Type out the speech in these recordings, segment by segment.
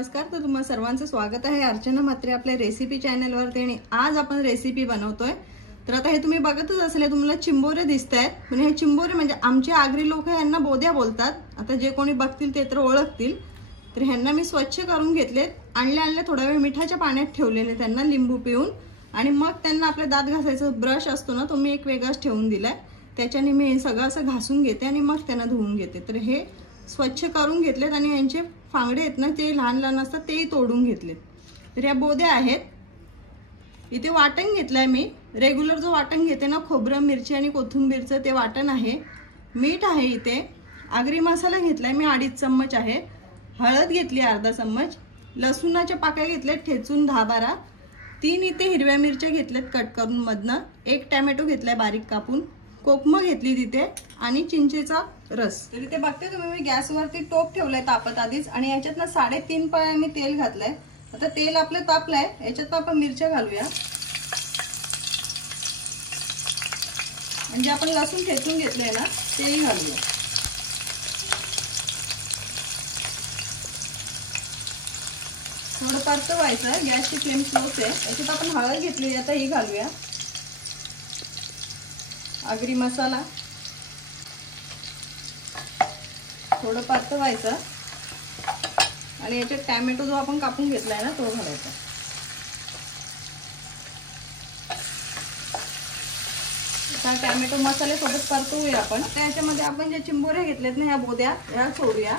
नमस्कार. तर तुम्हा सर्वांचं स्वागत आहे अर्चना म्हात्रे आपल्या रेसिपी चॅनलवरती. आणि आज आपण रेसिपी बनवतोय. तर आता हे तुम्ही बघतच असले, तुम्हाला चिंबोरे दिसतायत. पण हे चिंबोरे म्हणजे आमचे आगरी लोक यांना बोद्या बोलतात. आता जे कोणी बघतील ते तर ओळखतील. तर ह्यांना मी स्वच्छ करून घेतलेत. आणले थोडा वेळ मिठाच्या पाण्यात ठेवलेले त्यांना लिंबू पिऊन. आणि मग त्यांना आपले दात घासायचा ब्रश असतो ना, तो मी एक वेगळाच ठेवून दिलाय. त्याच्याने मी सगळं असं घासून घेते आणि मग त्यांना धुवून घेते. तर हे स्वच्छ करून घेतलेत आणि यांचे फांगडे आहेत ना, ते लहान लहान असतात, तेही तोडून घेतलेत. तर या बोद्या आहेत. इथे वाटण घेतलंय मी. रेग्युलर जो वाटण घेते ना, खोबरं मिरची आणि कोथिंबीरचं ते वाटण आहे. मीठ आहे इथे. आगरी मसाला घेतलाय मी 2.5 चम्मच आहे. हळद घेतली अर्धा चम्मच. लसूणाच्या पाकळ्या घेतल्यात ठेचून 10-12. 3 इथे हिरव्या मिरच्या घेतल्यात कट करून मधनं. 1 टोमॅटो घेतलाय बारीक कापून. कोकमं घेतली तिथे आणि चिंचेचा रस. तर इथे बघते तुम्ही, मी गॅसवरती टोप ठेवलाय तापत आधीच. आणि याच्यात ना 3.5 पळ्या मी तेल घातलंय. आता तेल आपलं तापलंय, याच्यात आपण मिरच्या घालूया. म्हणजे आपण लसूण ठेचून घेतलंय ना, तेही घालूया. थोडं परतवायचं. गॅसची फ्लेम स्लोच आहे. याच्यात आपण हळद घेतली, आता ही घालूया. आगरी मसाला थोडं परतवायचं. आणि याच्यात टोमॅटो जो आपण कापून घेतलाय ना, तो घालायचा. आता टोमॅटो मसाले सोबत परतवूया आपण. आता याच्यामध्ये आपण ज्या चिंबोऱ्या घेतल्यात ना, ह्या बोद्या ह्या सोडूया.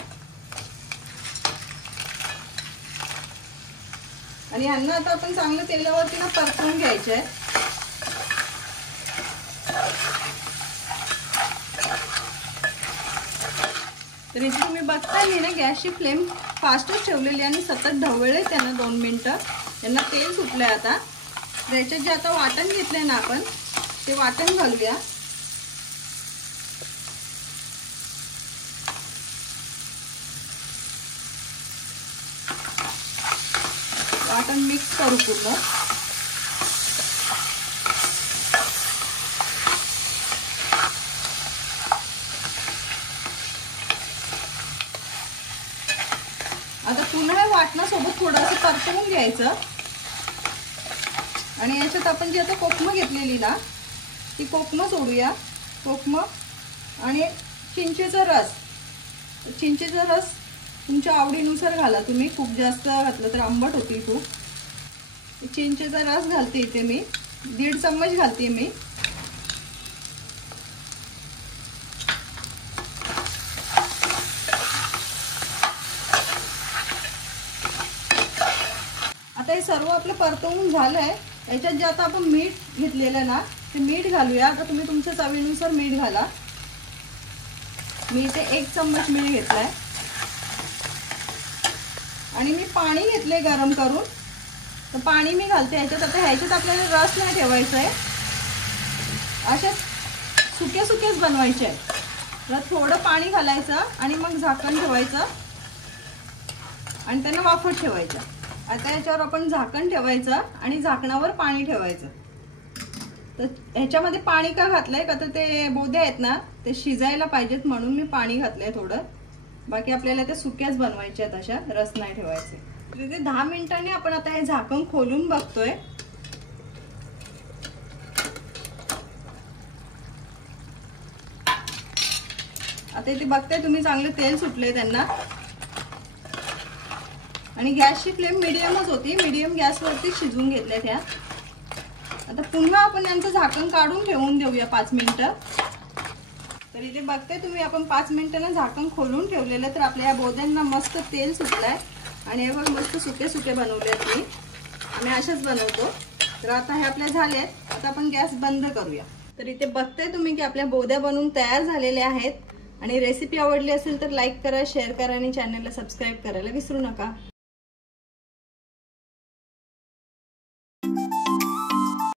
आणि यांना आता आपण चांगलं तेलावरती ना परतवून घ्यायचे आहे. तर इथे तुम्ही बघताय, मी ना गॅसची फ्लेम फास्टच ठेवलेली आणि सतत ढवळले त्यांना 2 मिनिटं. यांना तेल सुटलंय आता. तर याच्यात जे आता वाटण घेतलंय ना आपण, ते वाटण घालूया. वाटण मिक्स करू पूर्ण. आता पुन्हा वाटणासोबत थोडंसं परतवून घ्यायचं. आणि याच्यात आपण जी आता कोकमं घेतलेली ना, ती कोकमं सोडूया. कोकमं आणि चिंचेचा रस. चिंचेचा रस तुमच्या आवडीनुसार घाला तुम्ही. खूप जास्त घातलं तर आंबट होतील खूप. चिंचेचा रस घालते इथे मी. 1.5 चम्मच घालते मी. आता हे सर्व आपलं परतवून झालंय. याच्यात जे आता आपण मीठ घेतलेलं ना, ते मीठ घालूया. आता तुम्ही तुमच्या चवीनुसार मीठ घाला. मी इथे 1 चम्मच मीठ घेतलाय. आणि मी पाणी घेतले गरम करून. तर पाणी मी घालते याच्यात. आता ह्याच्यात आपल्याला रस नाही ठेवायचा आहे. अशा सुक्याच बनवायचे आहेत. तर थोडं पाणी घालायचं आणि मग झाकण ठेवायचं आणि त्यांना वाफत ठेवायचं. आता याच्यावर आपण झाकण ठेवायचं आणि झाकणावर पाणी ठेवायचं. तर ह्याच्यामध्ये पाणी का घातलंय का, तर ते बोद्या आहेत ना, ते शिजायला पाहिजेत म्हणून मी पाणी घातलंय थोडं. बाकी आपल्याला ते सुक्याच बनवायचे आहेत, अशा रस नाही ठेवायचे. तिथे 10 मिनिटांनी आपण आता हे झाकण खोलून बघतोय. आता इथे बघताय तुम्ही, चांगलं तेल सुटलंय त्यांना. आणि गॅसची फ्लेम मिडियमच होती. मिडियम गॅसवरती शिजवून घेतल्या त्या. आता पुन्हा आपण यांचं झाकण काढून ठेवून देऊया 5 मिनिटं. तर इथे बघताय तुम्ही, आपण 5 मिनिटांना झाकण खोलून ठेवलेलं. तर आपल्या या बोद्यांना मस्त तेल सुटलंय. आणि हे बघ, मस्त सुके बनवलेत मी. आम्ही अशाच बनवतो. तर आता हे आपल्या झालेत. आता आपण गॅस बंद करूया. तर इथे बघताय तुम्ही की आपल्या बोद्या बनवून तयार झालेल्या आहेत. आणि रेसिपी आवडली असेल तर लाईक करा, शेअर करा आणि चॅनलला सबस्क्राईब करायला विसरू नका.